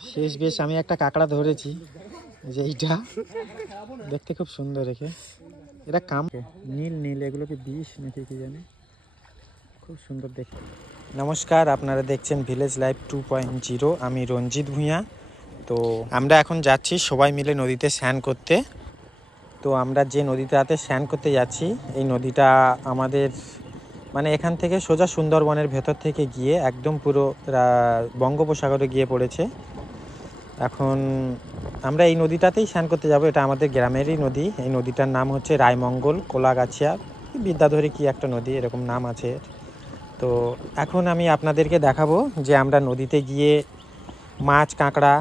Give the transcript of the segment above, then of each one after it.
শেষ বেশ আমি একটা কাঁকড়া ধরেছি, যে এইটা দেখতে খুব সুন্দর রেখে। এটা কাম নীল নীল, এগুলোকে বিষ নাকি কি জানি, খুব সুন্দর দেখতে। নমস্কার, আপনারা দেখছেন ভিলেজ লাইফ 2.0। আমি রঞ্জিত ভূঁইয়া। তো আমরা এখন যাচ্ছি সবাই মিলে নদীতে স্নান করতে। তো আমরা যে নদীটাতে স্নান করতে যাচ্ছি, এই নদীটা আমাদের মানে এখান থেকে সোজা সুন্দরবনের ভেতর থেকে গিয়ে একদম পুরো বঙ্গোপসাগরে গিয়ে পড়েছে। এখন আমরা এই নদীটাতেই স্নান করতে যাব। এটা আমাদের গ্রামেরই নদী। এই নদীটার নাম হচ্ছে রায়মঙ্গল কোলাগাছিয়া বিদ্যাধরী কি একটা নদী, এরকম নাম আছে। তো এখন আমি আপনাদেরকে দেখাবো যে আমরা নদীতে গিয়ে মাছ, কাঁকড়া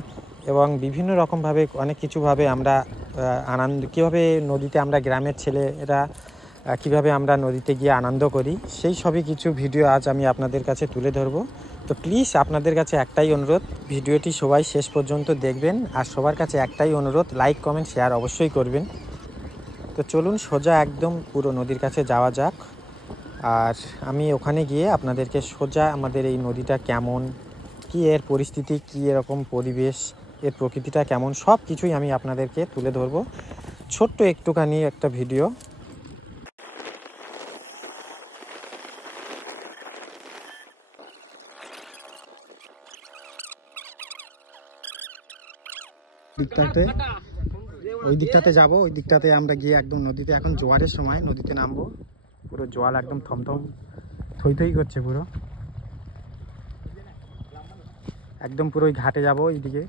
এবং বিভিন্ন রকমভাবে অনেক কিছুভাবে আমরা কীভাবে নদীতে আমরা গ্রামের ছেলেরা কীভাবে আমরা নদীতে গিয়ে আনন্দ করি, সেই সবই কিছু ভিডিও আজ আমি আপনাদের কাছে তুলে ধরবো। তো প্লিজ আপনাদের কাছে একটাই অনুরোধ, ভিডিওটি সবাই শেষ পর্যন্ত দেখবেন। আর সবার কাছে একটাই অনুরোধ, লাইক কমেন্ট শেয়ার অবশ্যই করবেন। তো চলুন সোজা একদম পুরো নদীর কাছে যাওয়া যাক। আর আমি ওখানে গিয়ে আপনাদেরকে সোজা আমাদের এই নদীটা কেমন, কি এর পরিস্থিতি, কি এরকম পরিবেশ, এর প্রকৃতিটা কেমন, সব কিছুই আমি আপনাদেরকে তুলে ধরবো ছোট্ট একটুখানি একটা ভিডিও। ওই দিকটাতে যাবো, ওই দিকটাতে আমরা গিয়ে একদম নদীতে, এখন জোয়ারের সময় নদীতে নামবো। পুরো জল একদম থমথম থই থই করছে পুরো, একদম পুরো ওই ঘাটে যাবো। ওইদিকে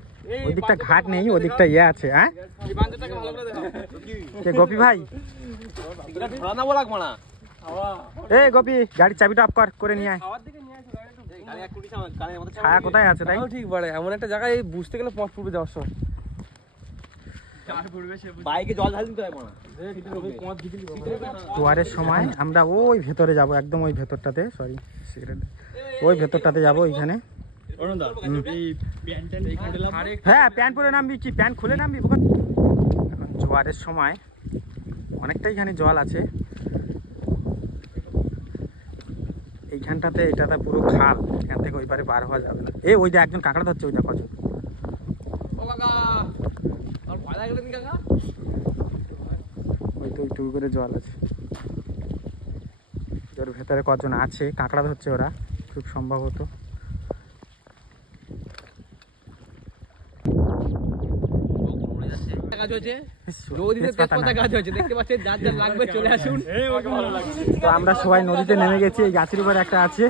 ওই দিকটা ঘাট নেই, ওই দিকটা ইয়ে আছে। হ্যাঁ গোপী ভাই, এই গোপী গাড়ির চাবিটা অফ করে নিয়ে আয়। ছায়া কোথায় আছে তাই ঠিক বলে, এমন একটা জায়গায় বুঝতে গেলে পথ পূর্বে যাওয়ার সময় জোয়ারের সময় আমরা ওই ভেতরে যাব, একদম ওই ভেতরটাতে, সরি ওই ভেতরটাতে যাবো। ওইখানে হ্যাঁ প্যান্ট পরে নামবি, কি প্যান্ট খুলে নামবি? এখন জোয়ারের সময় অনেকটাই এখানে জল আছে এইখানটাতে। এটাতে পুরো খাল, এখান থেকে ওই পারে পার হওয়া যাবে না। এই ওই যে একজন কাঁকড়া ধরছে, ওই দেখো ওই তো একটু করে জল আছে, ওর ভেতরে কজন আছে কাঁকড়া ধরছে ওরা খুব সম্ভবত। তো আমরা সবাই নদীতে নেমে গেছি, এই গাছের উপর একটা আছে,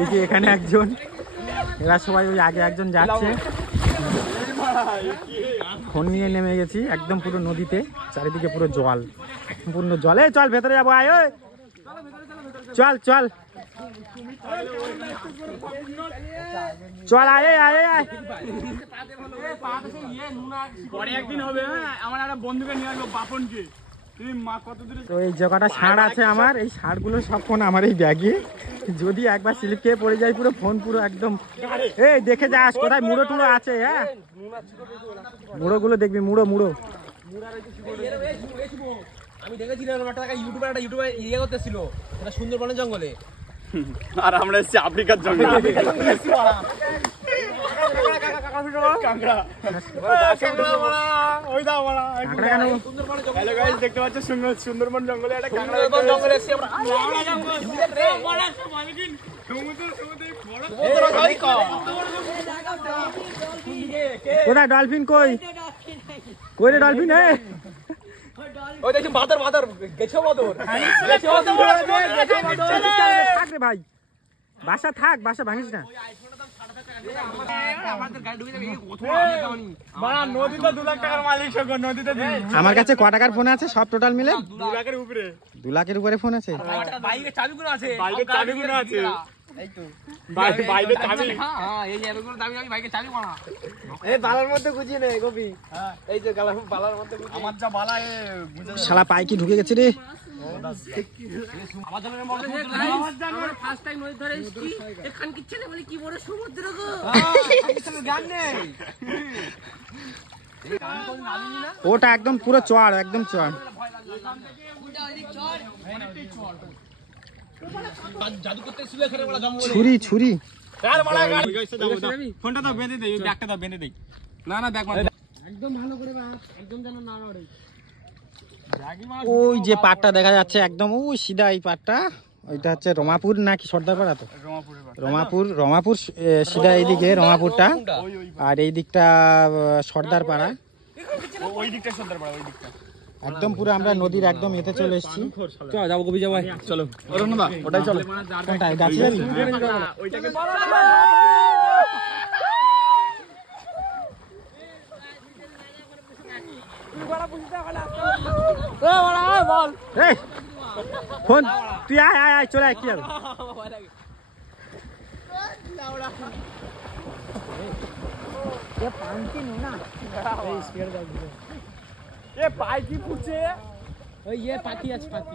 এই যে এখানে একজন, এরা সবাই ওই আগে একজন যাচ্ছে, ফোন নিয়ে নেমে গেছি একদম পুরো নদীতে। চারিদিকে পুরো জল, পূর্ণ জলে। চল ভেতরে যাবো, আয় চল চল চল, আয় আয় আয়। একদিন হবে আমার একটা বন্ধুকে নিয়ে আসবো, বাপনকে। তো এই জায়গাটা ষাঁড় আছে আমার, এই ষাঁড়গুলো সব ফোন আমার এই ব্যাগে, যদি একবার স্লিপ খেয়ে পড়ে যায় পুরো ফোন পুরো একদম। এই দেখে যাস কোথায় মুড়ো টুড়ো আছে। হ্যাঁ মুড়ো গুলো দেখবি, মুড়ো মুড়ো। আমি দেখেছিলাম একটা ইউটিউবে ইয়ে করতেছিল সুন্দরবনের জঙ্গলে, আর আমরা এসেছি আফ্রিকার জঙ্গলে। দেখতে পাচ্ছ সুন্দরবন জঙ্গলে একটা কোথায় ডলফিন, কই কই রে ডলফিন? ওই দেখি বাদর, বাদর গেছো, বাদর থাক রে ভাই, বাসা থাক, বাসা ভাঙিস না। আমার কাছে ক টাকার ফোন আছে সব টোটাল মিলে? 2 লাখের উপরে। 2 লাখের উপরে ফোন আছে। বাইকের চাবিগুলো আছে, বাইকের চাবিগুলো আছে। এই তো বাইকের চাবি, হ্যাঁ এই যে এগুলো দাবি, আমি বাইকের চাবি মারা এই বালার মধ্যে গুজিয়ে নে গোপি। হ্যাঁ এই যে গালা বালার মধ্যে গুজিয়ে, আমার যা বালা এ শালা পাই কি ঢুকে গেছে রে। আমরা ফার্স্ট টাইম নদী ধরে এসেছি, এখান কি ছেলে বলে কি বড় সমুদ্র গো, পাকিস্তানের গান নেই। ওটা একদম পুরো চড়, একদম চড়। ছুরি ছুরি ফোনটা তো বেঁধে দেই, ব্যাগটা তো বেঁধে দেই। না না ব্যাগ মার একদম ভালো করে একদম যেন না নড়ে। ওই যে পাড়টা দেখা যাচ্ছে একদম ওই সিধা এই পাড়টা, ওইটা হচ্ছে রমাপুর নাকি সর্দারপাড়া? তো রমাপুর সিধা এইদিকে রমাপুরটা, আর এই দিকটা সর্দারপাড়া। ওই দিকটা সর্দারপাড়া, ওই দিকটা একদম পুরো আমরা নদীর একদম এতে চলে এসেছি। চলো যাবো কবি যাবো, চলো ওটাই চলো। কোনটা গাছি বাড়ি? ওইটাকে ফোন তুই আয় আয় আয় চলে আয়, কি হবে? পাই কি পুছে ওই পাখি আছে, পাখি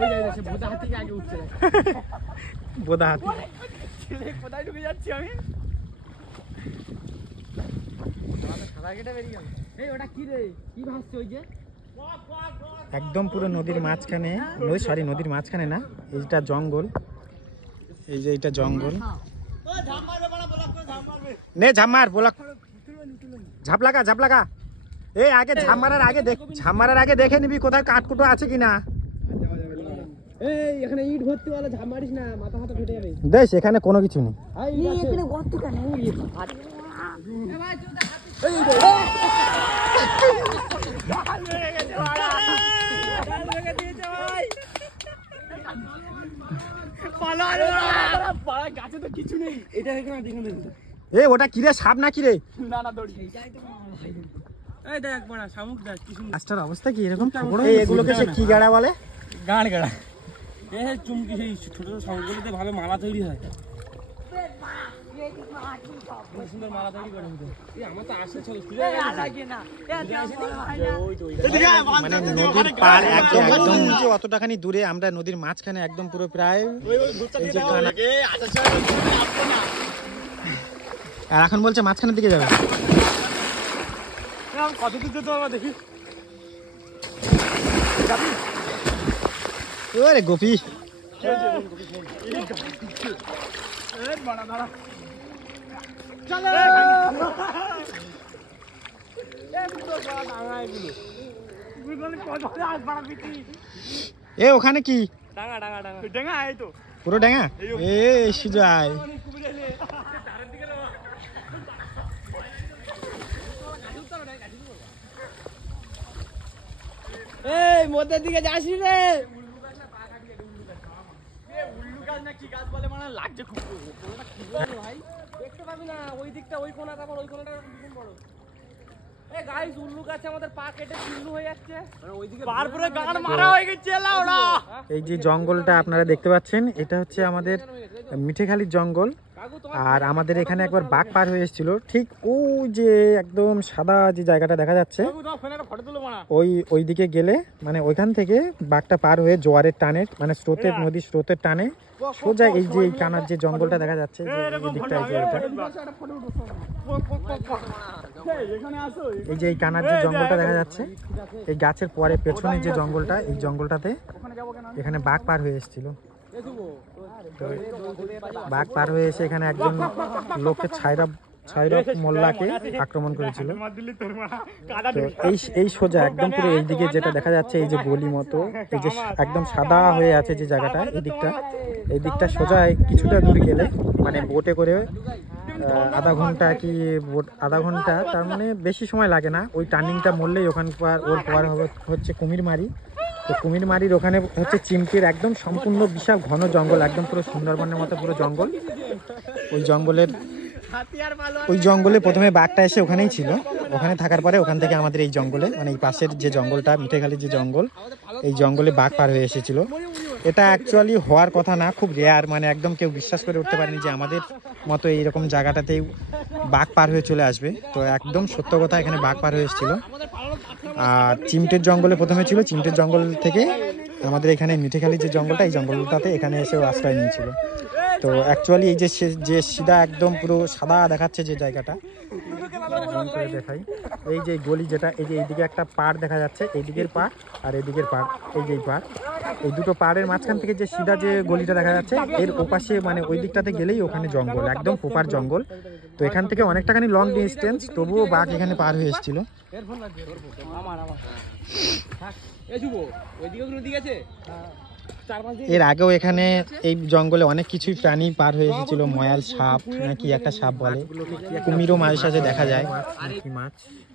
ওই যাচ্ছে বোদা হাতি আগে উঠছে। বোদা হাতি কোথায় ঢুকে যাচ্ছি আমি? ওটা কি রে, কি ভাসছে ওই যে? একদম পুরো নদীর মাঝখানে, সরি নদীর মাঝখানে না, এইটা জঙ্গল, এই যে এইটা জঙ্গল। নে ঝামার বলা, ঝাপ লাগা। এই আগে ঝাপ মারার আগে দেখে নিবি কোথায় কাঠকুটো আছে কিনা। এই এখানে ইট ভর্তি, বলে ঝাপ মারিস না, মাথা হাতে ফেটে যাবে। দেখ এখানে কোনো কিছু নেই। এখানে গর্ত কেন? গাছে তো কিছু নেই, এটা এখানে দেখুন। এ ওটা কিরে, সাপ না কিরে? না না দড়ি। এই দেখ বড়া শামুক দেখ কি সুন্দর। গাছটার অবস্থা কি এরকম? এই এগুলোকে সে কি গাড়া বলে? গাড় গাড়া। এ চুমকি, সেই ছোট ছোট শামুকগুলোতে ভালো মালা তৈরি হয়। সুন্দর মালা তৈরি করে। এই আমার তো আসছে চল লাগে না। মানে নদীর পার একদম অতটাখানি দূরে, আমরা নদীর মাঝখানে একদম পুরো প্রায়। আর এখন বলছে মাঝখানের দিকে যাবে। কত দূর যেতে হবে দেখি। ওরে গোপী, এ ওখানে কি ডাঙা এই তো পুরো ডাঙা? এ সুজয় এই মধ্যের দিকে যাসি রে। উল্লু গাছ না কি গাছ বলে, মানে লাগছে খুব ভাই, দেখতে পাবি না ওই দিকটা, ওই কোণাটা আবার ওই কোণাটা ভীষণ বড়। এই গাইস উল্লু গাছে আমাদের পা কেটে উল্লু হয়ে যাচ্ছে, ওইদিকে পার পুরো গান মারা হয়ে গেছে লাউড়া। এই যে জঙ্গলটা আপনারা দেখতে পাচ্ছেন, এটা হচ্ছে আমাদের মিঠেখালির জঙ্গল। আর আমাদের এখানে একবার বাঘ পার হয়ে এসেছিল, ঠিক ওই যে একদম সাদা যে জায়গাটা দেখা যাচ্ছে, ওই দিকে গেলে মানে ওইখান থেকে বাঘটা পার হয়ে জোয়ারের টানে, মানে স্রোতের, নদীর স্রোতের টানে সোজা এই যে এই কানার যে জঙ্গলটা দেখা যাচ্ছে, এই দিকটা, এই যে এই কানার যে জঙ্গলটা দেখা যাচ্ছে, এই গাছের পরে পেছনে যে জঙ্গলটা, এই জঙ্গলটাতে এখানে বাঘ পার হয়ে এসেছিল। বাঘ পার হয়ে এসে এখানে একজন লোককে ছাইরব মোল্লাকে আক্রমণ করেছিল। তো এই সোজা একদম পুরো এই দিকে যেটা দেখা যাচ্ছে, এই যে গলি মতো, এই যে একদম সাদা হয়ে আছে যে জায়গাটা, এই দিকটা সোজা কিছুটা দূর গেলে, মানে বোটে করে আধা ঘন্টা, তার মানে বেশি সময় লাগে না। ওই টার্নিংটা মরলেই ওখানকার ওর পর হচ্ছে কুমিরমারি। তো কুমিরমারির ওখানে হচ্ছে চিমটির একদম সম্পূর্ণ বিশাল ঘন জঙ্গল, একদম পুরো সুন্দরবনের মতো পুরো জঙ্গল। ওই জঙ্গলে প্রথমে বাঘটা এসে ওখানেই ছিল, ওখানে থাকার পরে ওখান থেকে আমাদের এই জঙ্গলে, মানে এই পাশের যে জঙ্গলটা, মিঠেখালির যে জঙ্গল, এই জঙ্গলে বাঘ পার হয়ে এসেছিল। এটা অ্যাকচুয়ালি হওয়ার কথা না, খুব রেয়ার, মানে একদম কেউ বিশ্বাস করে উঠতে পারেনি যে আমাদের মতো এইরকম জায়গাটাতেই বাঘ পার হয়ে চলে আসবে। তো একদম সত্য কথা, এখানে বাঘ পার হয়ে এসেছিল। আর চিমটের জঙ্গলে প্রথমে ছিল, চিমটের জঙ্গল থেকে আমাদের এখানে মিঠেখালির যে জঙ্গলটা, এই জঙ্গলটাতে এখানে এসেও আশ্রয় নিয়েছিল। তো অ্যাকচুয়ালি এই যে সিধা একদম পুরো সাদা দেখাচ্ছে যে জায়গাটা, দেখাই, এই যে গলি যেটা, এই যে এইদিকে একটা পাড় দেখা যাচ্ছে, এইদিকের পাড় আর এইদিকের পাড়, এই যে পাড়, এই দুটো পাহাড়ের মাঝখান থেকে যে সিধা যে গলিটা দেখা যাচ্ছে এর ওপাশে মানে ওই দিকটাতে গেলেই ওখানে জঙ্গল, একদম প্রপার জঙ্গল। তো এখান থেকে অনেকটাখানি লং ডিস্টেন্স, তবুও বাঘ এখানে পার হয়ে এসেছিল। এর আগেও এখানে এই জঙ্গলে অনেক কিছুই প্রাণী পার হয়ে এসেছিল, ময়াল সাপ নাকি একটা সাপ বলে, কুমিরও মাঝে সাঝে দেখা যায়। মাছ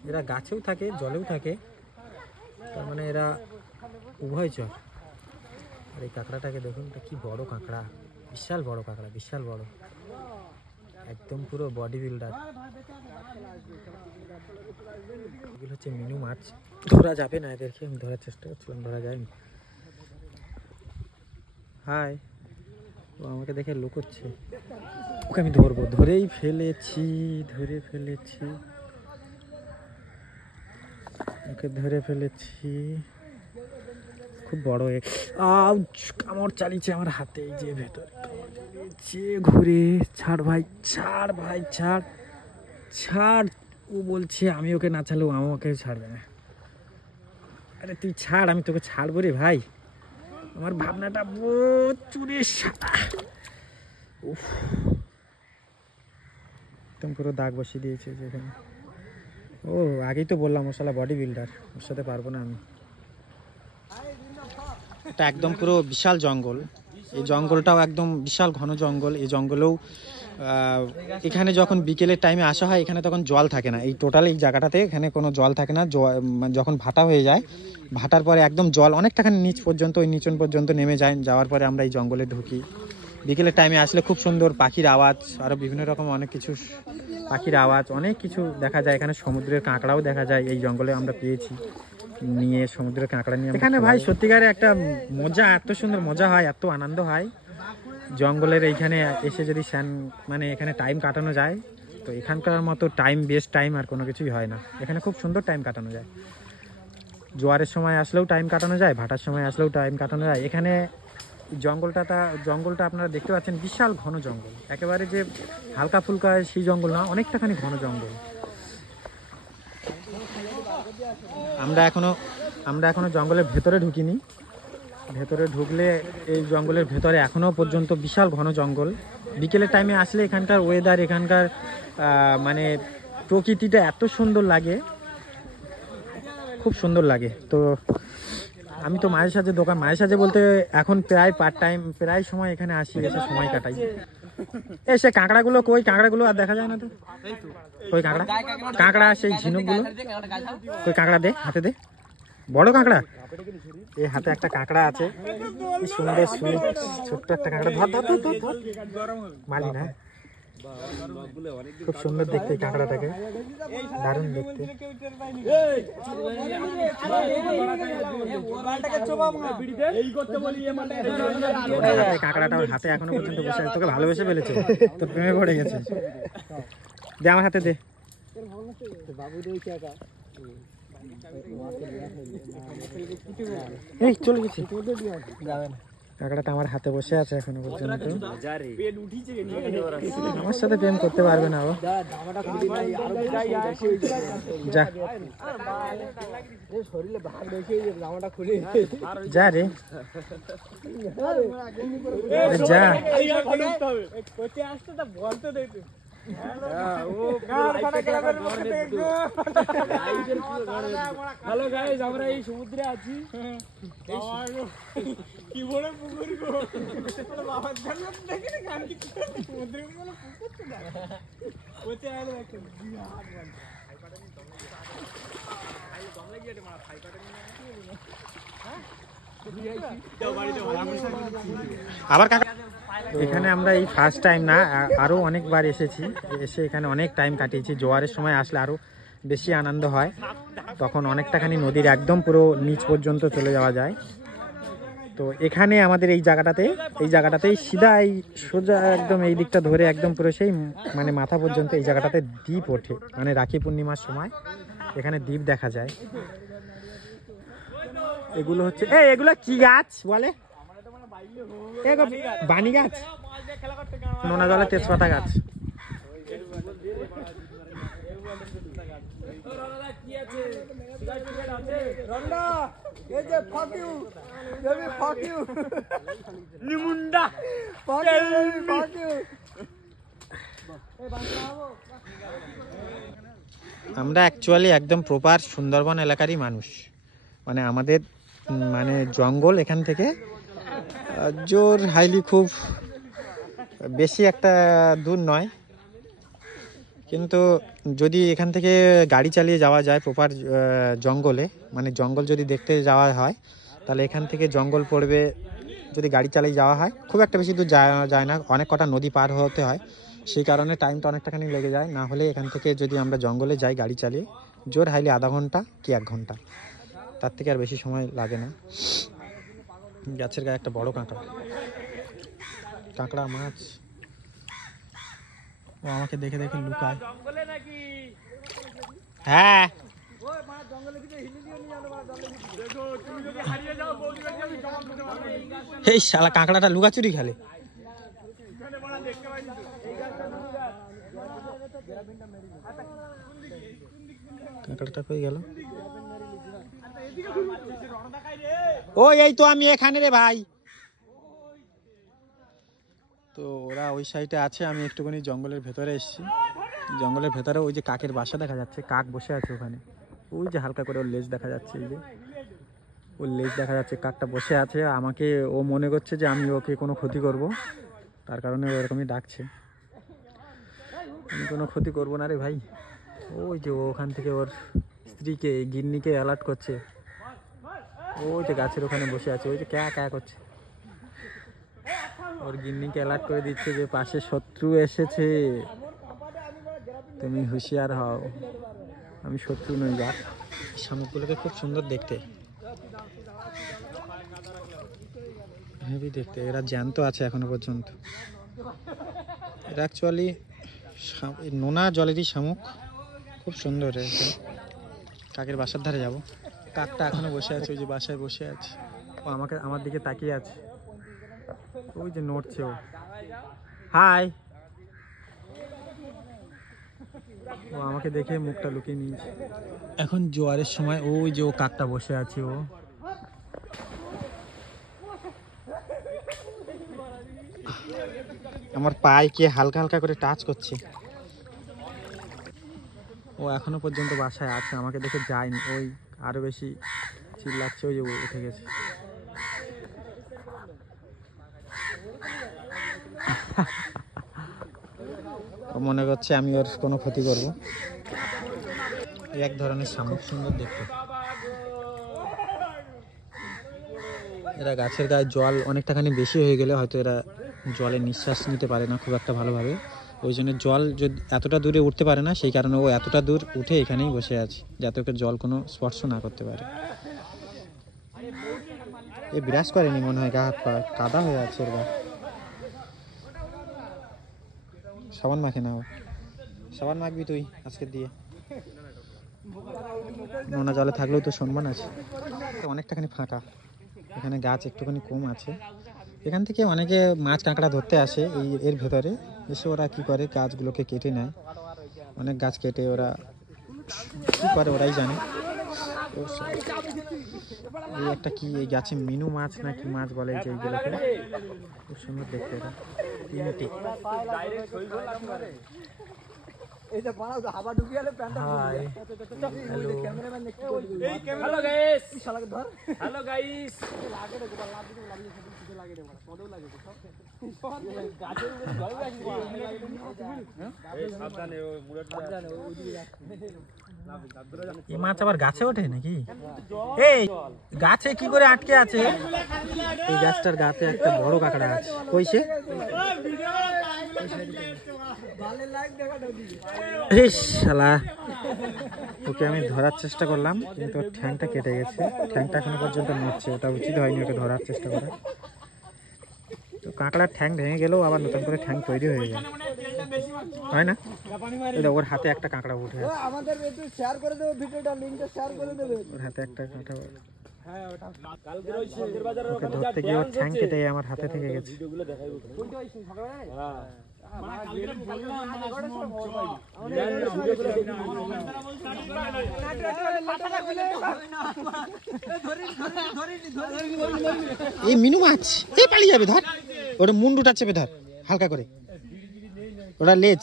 এরা গাছেও থাকে জলেও থাকে, তার মানে এরা উভয়চর। আর এই কাঁকড়াটাকে দেখুন, এটা কি বড় কাঁকড়া, বিশাল বড় কাঁকড়া, বিশাল বড়, একদম পুরো বডি বিল্ডার। এগুলো হচ্ছে মিনু মাছ, ধরা যাবে না এদেরকে, আমি ধরার চেষ্টা করছিলাম, ধরা যায়নি। হাই, ও আমাকে দেখে লুকোচ্ছে, ওকে আমি ধরবো, ধরেই ফেলেছি, ধরে ফেলেছি, ওকে ধরে ফেলেছি। খুব বড় এক, কামড় চালিয়েছে আমার হাতে, এই যে ভেতরে ঘুরে। ছাড় ভাই, ছাড় ভাই, ছাড় ছাড়, ও বলছে আমি ওকে না ছাড়লেও আমাকে ছাড়বে না। আরে তুই ছাড়, আমি তোকে ছাড়বো রে ভাই, আমার ভাবনাটা চুরে একদম পুরো দাগ বসিয়ে দিয়েছে যেখানে। ও আগেই তো বললাম, ও শালা বডি বিল্ডার, ওর সাথে পারবো না আমি। এটা একদম পুরো বিশাল জঙ্গল, এই জঙ্গলটাও একদম বিশাল ঘন জঙ্গল। এই জঙ্গলেও এখানে যখন বিকেলের টাইমে আসা হয়, এখানে তখন জল থাকে না, এই টোটাল এই জায়গাটাতে এখানে কোনো জল থাকে না। যখন ভাটা হয়ে যায়, ভাটার পরে একদম জল অনেকটাখানি নিচ পর্যন্ত, ওই নিচন পর্যন্ত নেমে যায়। যাওয়ার পরে আমরা এই জঙ্গলে ঢুকি। বিকেলের টাইমে আসলে খুব সুন্দর পাখির আওয়াজ, আরও বিভিন্ন রকম অনেক কিছু পাখির আওয়াজ, অনেক কিছু দেখা যায়। এখানে সমুদ্রের কাঁকড়াও দেখা যায়, এই জঙ্গলে আমরা পেয়েছি নিয়ে, সমুদ্রের কাঁকড়া নিয়ে এখানে। ভাই সত্যিকারে একটা মজা, এত সুন্দর মজা হয়, এত আনন্দ হয় জঙ্গলের এইখানে এসে যদি মানে এখানে টাইম কাটানো যায়। তো এখানকার মতো টাইম, বেস্ট টাইম আর কোনো কিছুই হয় না। এখানে খুব সুন্দর টাইম কাটানো যায়, জোয়ারের সময় আসলেও টাইম কাটানো যায়, ভাটার সময় আসলেও টাইম কাটানো যায়। এখানে জঙ্গলটা আপনারা দেখতে পাচ্ছেন, বিশাল ঘন জঙ্গল, একেবারে যে হালকা ফুলকা সেই জঙ্গল না, অনেকটাখানি ঘন জঙ্গল। আমরা এখনো জঙ্গলের ভেতরে ঢুকিনি। ভেতরে ঢুকলে এই জঙ্গলের ভেতরে এখনো পর্যন্ত বিশাল ঘন জঙ্গল। বিকেলের টাইমে আসলে এখানকার ওয়েদার, এখানকার মানে প্রকৃতিটা এত সুন্দর লাগে, খুব সুন্দর লাগে। তো আমি তো মাঝে সাঝে বলতে এখন প্রায় পার্ট টাইম, প্রায় সময় এখানে আসি, এসে সময় কাটাই। সে কাঁকড়াগুলো কই, কাঁকড়াগুলো আর দেখা যায় না তো, কই কাঁকড়া সেই ঝিনুকগুলো কই, কাঁকড়া দে, হাতে দে, বড় কাঁকড়া। এই হাতে একটা কাঁকড়া আছে, কি সুন্দর ছোট্ট একটা কাঁকড়া, ধর মারি না, খুব সুন্দর দেখতে কাঁকড়াটাকে, দারুণ দেখতে। কাঁকড়াটা ওর হাতে এখনো পর্যন্ত বসে আছে, তোকে ভালোবেসে ফেলেছে, তোর প্রেমে পড়ে গেছে। দে আমার হাতে দে। এই চলে গেছে, কাঁকড়াটা আমার হাতে বসে আছে এখনো পর্যন্ত। আমার সাথে প্রেম করতে পারবে না ও, যা যা রে, যা। হ্যালো গাইস, আমরা এই সমুদ্রে আছি, কি বড় পুকুর গো, বাবার জন্য দেখিনি গানটি সমুদ্রে কোনো পুকুর না, ওতে আলো একটা বিরাট বল আই বাংলা গিয়ে মারা খাই কাটে না, হ্যাঁ আবার এখানে আমরা এই ফার্স্ট টাইম না, আরও অনেকবার এসেছি, এসে এখানে অনেক টাইম কাটিয়েছি। জোয়ারের সময় আসলে আরও বেশি আনন্দ হয়, তখন অনেকটাখানি নদীর একদম পুরো নিচ পর্যন্ত চলে যাওয়া যায়। তো এখানে আমাদের এই জায়গাটাতেই সিধা এই সোজা একদম এই দিকটা ধরে একদম পুরো সেই মানে মাথা পর্যন্ত এই জায়গাটাতে দ্বীপ ওঠে, মানে রাখি পূর্ণিমার সময় এখানে দ্বীপ দেখা যায়। এগুলো হচ্ছে, এগুলো কি গাছ বলে, বানি গাছ, নোনা জলের তেজপাতা গাছ। এই যে fuck you baby fuck you নিমুন্ডা fuck you আমরা অ্যাকচুয়ালি একদম প্রপার সুন্দরবন এলাকারই মানুষ, মানে আমাদের মানে জঙ্গল এখান থেকে জোর হাইলি খুব বেশি একটা দূর নয়, কিন্তু যদি এখান থেকে গাড়ি চালিয়ে যাওয়া যায় প্রপার জঙ্গলে, মানে জঙ্গল যদি দেখতে যাওয়া হয় তাহলে এখান থেকে জঙ্গল পড়বে, যদি গাড়ি চালিয়ে যাওয়া হয় খুব একটা বেশি দূর যায় না, অনেক কটা নদী পার হতে হয়, সেই কারণে টাইমটা অনেকটাখানি লেগে যায়। না হলে এখান থেকে যদি আমরা জঙ্গলে যাই গাড়ি চালিয়ে জোর হাইলি আধা ঘন্টা কি 1 ঘন্টা, তার থেকে আর বেশি সময় লাগে না। গাছের গায়ে একটা বড় কাঁকড়া মাছ, ও আমাকে দেখে দেখে লুকায়। হ্যাঁ এই শালা কাঁকড়াটা লুকাচুরি খেলে। কাঁকড়াটা কই গেল? ও এই তো আমি এখানে রে ভাই। তো ওরা ওই সাইডে আছে, আমি একটুখানি জঙ্গলের ভেতরে এসেছি। জঙ্গলের ভেতরে ওই যে কাকের বাসা দেখা যাচ্ছে, কাক বসে আছে ওখানে, ওই যে হালকা করে ওর লেজ দেখা যাচ্ছে, এই যে ওর লেজ দেখা যাচ্ছে, কাকটা বসে আছে। আমাকে ও মনে করছে যে আমি ওকে কোনো ক্ষতি করব, তার কারণে ও এরকমই ডাকছে। আমি কোনো ক্ষতি করবো না রে ভাই। ওই যে ওখান থেকে ওর স্ত্রীকে গিন্নিকে অ্যালার্ট করছে, ওই যে গাছের ওখানে বসে আছে, ওই যে ক্যা ক্যা করছে, ওর গিন্নিকে অ্যালার্ট করে দিচ্ছে যে পাশে শত্রু এসেছে, তুমি হুঁশিয়ার হও, আমি শত্রু নই। গাছ শামুকগুলোকে খুব সুন্দর দেখতে, হেভি দেখতে। এরা জ্যান্ত আছে এখনো পর্যন্ত। এরা অ্যাকচুয়ালি নোনা জলেরই শামুক, খুব সুন্দর। কাকের বাসার ধারে যাব, কাকটা এখনো বসে আছে, ওই যে বাসায় বসে আছে, ও আমার দিকে তাকিয়ে আছে, ওই যে নড়ছে ও। হাই, ও আমাকে দেখে মুখটা লুকিয়ে নিয়েছে। এখন জোয়ারের সময় ওই যে ও কাকটা বসে আছে, ও আমার পায়ে কে হালকা হালকা করে টাচ করছে। ও এখনো পর্যন্ত বাসায় আছে, আমাকে দেখে যায়নি, ওই আরো বেশি চিল্লাচ্ছে, ওই যে উঠে গেছে। ও মনে করছে আমি ওর কোনো ক্ষতি করবো। এক ধরনের শামুক, সুন্দর দেখতে। এরা গাছের গায়ে জল অনেকটাখানি বেশি হয়ে গেলে হয়তো এরা জলে নিঃশ্বাস নিতে পারে না খুব একটা ভালোভাবে, ওই জন্য জল যদি এতটা দূরে উঠতে পারে না, সেই কারণে ও এতটা দূর উঠে এখানেই বসে আছে, যাতে ওকে জল কোনো স্পর্শ না করতে পারে। এ বিরাজ করেনি মনে হয়, গা হাত পা কাদা হয়ে আছে এর গা। সাবান মাখে না, ও সাবান মাখবি তুই আজকে দিয়ে, নোনা জলে থাকলেও তো সম্মান আছে। অনেকটাখানি ফাঁকা, এখানে গাছ একটুখানি কম আছে। এখান থেকে অনেকে মাছ কাঁকড়া ধরতে আসে এর ভেতরে এসে, ওরা কি করে গাছগুলোকে কেটে নেয়, অনেক গাছ কেটে ওরা কি করে ওরাই জানে। এই একটা কি, এই গাছে মিনু মাছ না কি মাছ বলে, যে এইগুলোকে খুব সুন্দর দেখতে। এরা তিনটি। হ্যালো গাইস, এই মাছ আবার গাছে ওঠে নাকি? এই গাছে কি করে আটকে আছে? এই গাছটার গাতে একটা বড় কাঁকড়া আছে, কইছে শালা, ওকে আমি ধরার চেষ্টা করলাম কিন্তু ওর ঠ্যাংটা কেটে গেছে, ঠ্যাংটা এখনো পর্যন্ত নড়ছে, ওটা উচিত হয়নি ওকে ধরার চেষ্টা করা। তো কাঁকড়ার ঠ্যাং ভেঙে গেলেও আবার নতুন করে ঠ্যাং তৈরি হয়ে যায়, হয় না? ওর হাতে একটা কাঁকড়া উঠে আছে, ওর হাতে একটা কাঁকড়া, ওকে ধরতে গিয়ে ওর ঠ্যাং কেটে আমার হাতে থেকে গেছে। এই মিনু মাছ এই পালিয়ে যাবে, ধর ওটা মুন্ডুটা চেপে ধর হালকা করে, ওটা লেজ।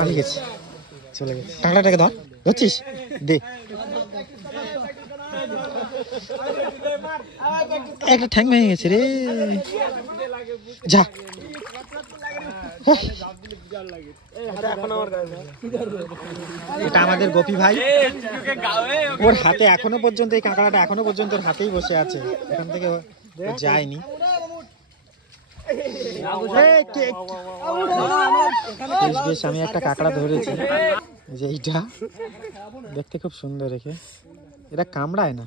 পালিয়ে গেছে, চলে গেছে। কাঁকড়াটাকে ধর, ধরছিস দে, একটা ঠ্যাং ভেঙে গেছে রে, যা। এটা আমাদের গোপী ভাই, ওর হাতে এখনো পর্যন্ত এই কাঁকড়াটা এখনো পর্যন্ত ওর হাতেই বসে আছে, এখান থেকে যায়নি। বেশ আমি একটা কাঁকড়া ধরেছি, যে এইটা দেখতে খুব সুন্দর রেখে, এরা কামড়ায় না,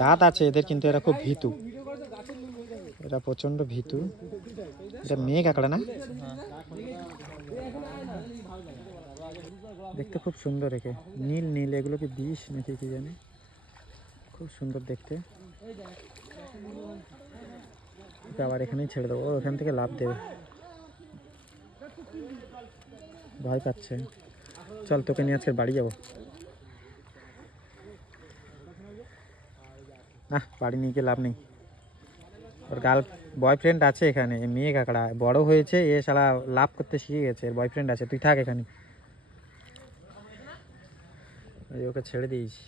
দাঁত আছে এদের, কিন্তু এরা খুব ভীতু, এরা প্রচন্ড ভীতু। এটা মেয়ে কাঁকড়া না, দেখতে খুব সুন্দর রেখে, নীল নীল, এগুলোকে বিষ নাকি কি জানি, খুব সুন্দর দেখতে। আবার এখানেই ছেড়ে দেবো, ওখান থেকে লাভ দেবে, ভয় পাচ্ছে। চল তোকে নিয়ে আজকে বাড়ি যাবো। না, বাড়ি নিয়ে গিয়ে লাভ নেই, ওর গার্ল বয়ফ্রেন্ড আছে এখানে, মেয়ে কাঁকড়া বড় হয়েছে, এ শালা লাভ করতে শিখে গেছে, এর বয়ফ্রেন্ড আছে, তুই থাক এখানে, ওকে ছেড়ে দিয়েছি।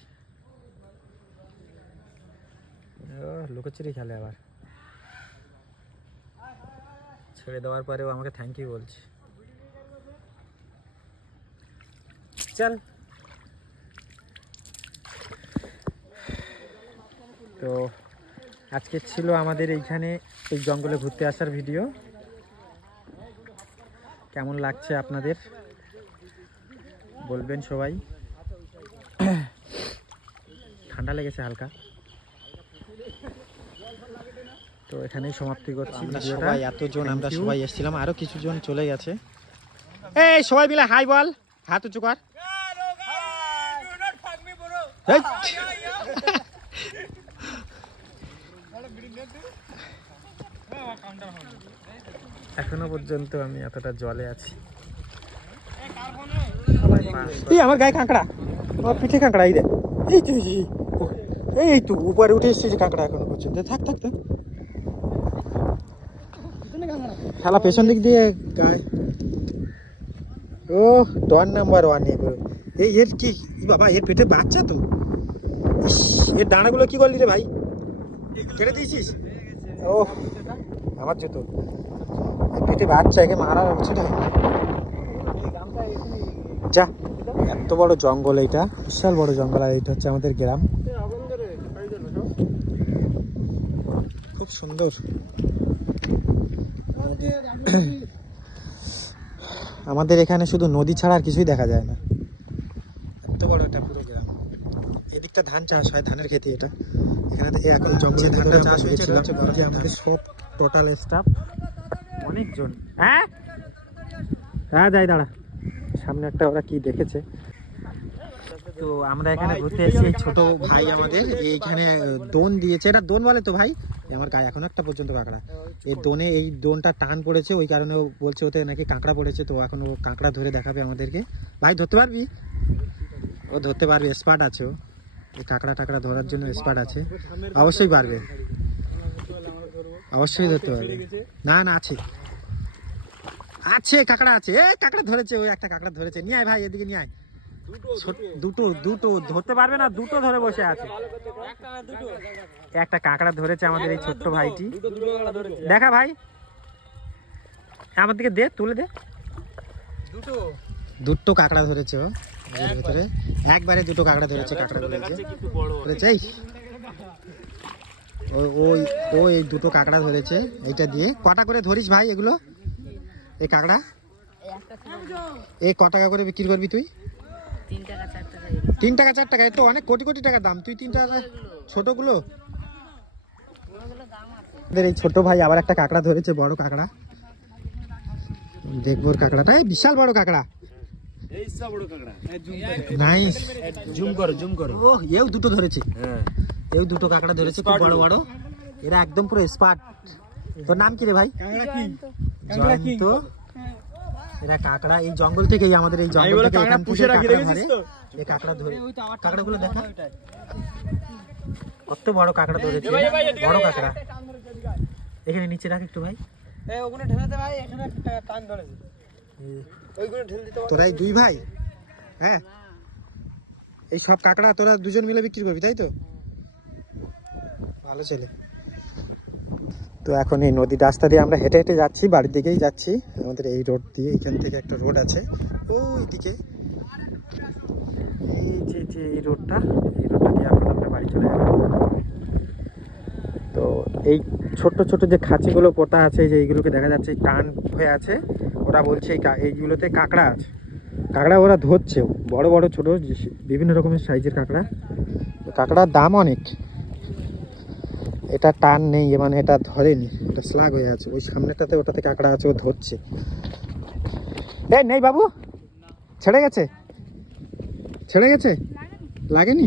লুকোচুরি খেলে আবার, ছেড়ে দেওয়ার পরেও আমাকে থ্যাংক ইউ বলছে। চল, তো আজকে ছিল আমাদের এইখানে এই জঙ্গলে ঘুরতে আসার ভিডিও। কেমন লাগছে আপনাদের বলবেন সবাই। ঠান্ডা লেগেছে হালকা, তো এখানেই সমাপ্তি করছি ভিডিওটা। এতজন আমরা সবাই এসেছিলাম, আরো কিছু জন চলে গেছে। এই সবাই মিলে হাই বল, হাত উঁচু কর। এখনো পর্যন্ত আমি এতটা জলে আছি। এই আমার গায়ে কাঁকড়া, আমার পিঠে কাঁকড়া, এই দেখ, এই তো এই তো উপরে উঠে এসছে যে কাঁকড়া এখনো পর্যন্ত। থাক থাক থাক, খেলা পেছন দিক দিয়ে গায়ে। ও ডন নাম্বার 1 এই এর কি বাবা, এর পেটে বাচ্চা তো, এর দানাগুলো কি করলি রে ভাই, কেটে দিয়েছিস? ও আমার জুতো, পেটে বাচ্চা, একে মারা উচিত হয়। যা, এত বড় জঙ্গল, এইটা বিশাল বড় জঙ্গল, আর এইটা হচ্ছে আমাদের গ্রাম, খুব সুন্দর। আমাদের এখানে শুধু নদী ছাড়া আর কিছুই দেখা যায় না, এত বড় একটা পুরো গ্রাম। এদিকটা ধান চাষ হয়, ধানের খেতে এটা, এখানে থেকে এখন জঙ্গলে ধানটা চাষ হয়েছিল। আমাদের সব টোটাল স্টাফ অনেকজন। হ্যাঁ হ্যাঁ যাই, দাঁড়া, সামনে একটা ওরা কি দেখেছে। তো আমরা এখানে ঘুরতে এসেছি, ছোট ভাই আমাদের এইখানে দোন দিয়েছে, এটা দোন বলে তো ভাই, আমার গায়ে এখনো একটা পর্যন্ত কাঁকড়া, এই দোনে, এই দোনটা টান পড়েছে, ওই কারণে ও বলছে ওতে নাকি কাঁকড়া পড়েছে, তো এখন ও কাঁকড়া ধরে দেখাবে আমাদেরকে। ভাই ধরতে পারবি? ও ধরতে পারবে, এক্সপার্ট আছে ও, এই কাঁকড়া টাকড়া ধরার জন্য এক্সপার্ট আছে, অবশ্যই পারবে, অবশ্যই ধরতে পারবে। না না আছে, আছে কাঁকড়া আছে, এ কাঁকড়া ধরেছে, ওই একটা কাঁকড়া ধরেছে, নিয়ে আয় ভাই, এদিকে নিয়ে আয়। দুটো দুটো ধরতে পারবে না, দুটো ধরে বসে আছে, একটা কাঁকড়া ধরেছে আমাদের এই ছোট্ট ভাইটি। দেখা ভাই, আমার দিকে দে, তুলে দে। দুটো কাঁকড়া ধরেছে ও এর ভিতরে, একবারে দুটো কাঁকড়া ধরেছে, কাঁকড়া ধরেছে। ও এই দুটো কাঁকড়া ধরেছে, এইটা দিয়ে কটা করে ধরিস ভাই এগুলো, এই কাঁকড়া এই ক টাকা করে বিক্রি করবি তুই? 3 টাকা 4 টাকা, তো অনেক কোটি কোটি টাকার দাম, তুই 3 টাকা ছোটগুলো। এই ছোট ভাই আবার একটা কাঁকড়া ধরেছে, বড় কাঁকড়া, দেখবো কাঁকড়াটা, বিশাল বড় কাঁকড়া, নাইস, জুম করো জুম করো। ও এও দুটো ধরেছে, এও দুটো কাঁকড়া ধরেছে, খুব বড় বড়, এরা একদম পুরো স্পার্ট। তোর নাম কি রে ভাই? জয়ন্ত। এরা কাঁকড়া এই জঙ্গল থেকেই, আমাদের এই জঙ্গল থেকে এখান থেকে কাঁকড়া ধরে। এই কাঁকড়া ধরে, কাঁকড়াগুলো দেখা কত বড় কাঁকড়া ধরেছে, বড় কাঁকড়া। এখানে নিচে রাখ একটু ভাই। ওখানে ঢেলে দে ভাই, এখানে টান ধরেছে, ওইগুলো ঢেলে দিতে। তোরা এই দুই ভাই? হ্যাঁ, এই সব কাঁকড়া তোরা দুজন মিলে বিক্রি করবি তাই তো? ভালো ছেলে। তো এখন এই নদীর রাস্তা দিয়ে আমরা হেঁটে হেঁটে যাচ্ছি, বাড়ির দিকেই যাচ্ছি। আমাদের এই রোড দিয়ে, এখান থেকে একটা রোড আছে ওই দিকে, এই যে এই রোডটা, এই রোডটা দিয়ে এখন আমরা বাড়ি চলে যাব। তো এই ছোট্ট ছোট যে খাঁচিগুলো পোতা আছে, যে এইগুলোকে দেখা যাচ্ছে টান হয়ে আছে, ওরা বলছে এইগুলোতে কাঁকড়া আছে। কাঁকড়া ওরা ধরছে, বড় বড় ছোট বিভিন্ন রকমের সাইজের কাঁকড়া। কাঁকড়ার দাম অনেক। এটা টান নেই, মানে এটা ধরেনি, এটা স্লাগ হয়ে আছে। ওই সামনেটাতে ওটাতে কাঁকড়া আছে, ও ধরছে। এই নেই বাবু, ছেড়ে গেছে, ছেড়ে গেছে, লাগেনি।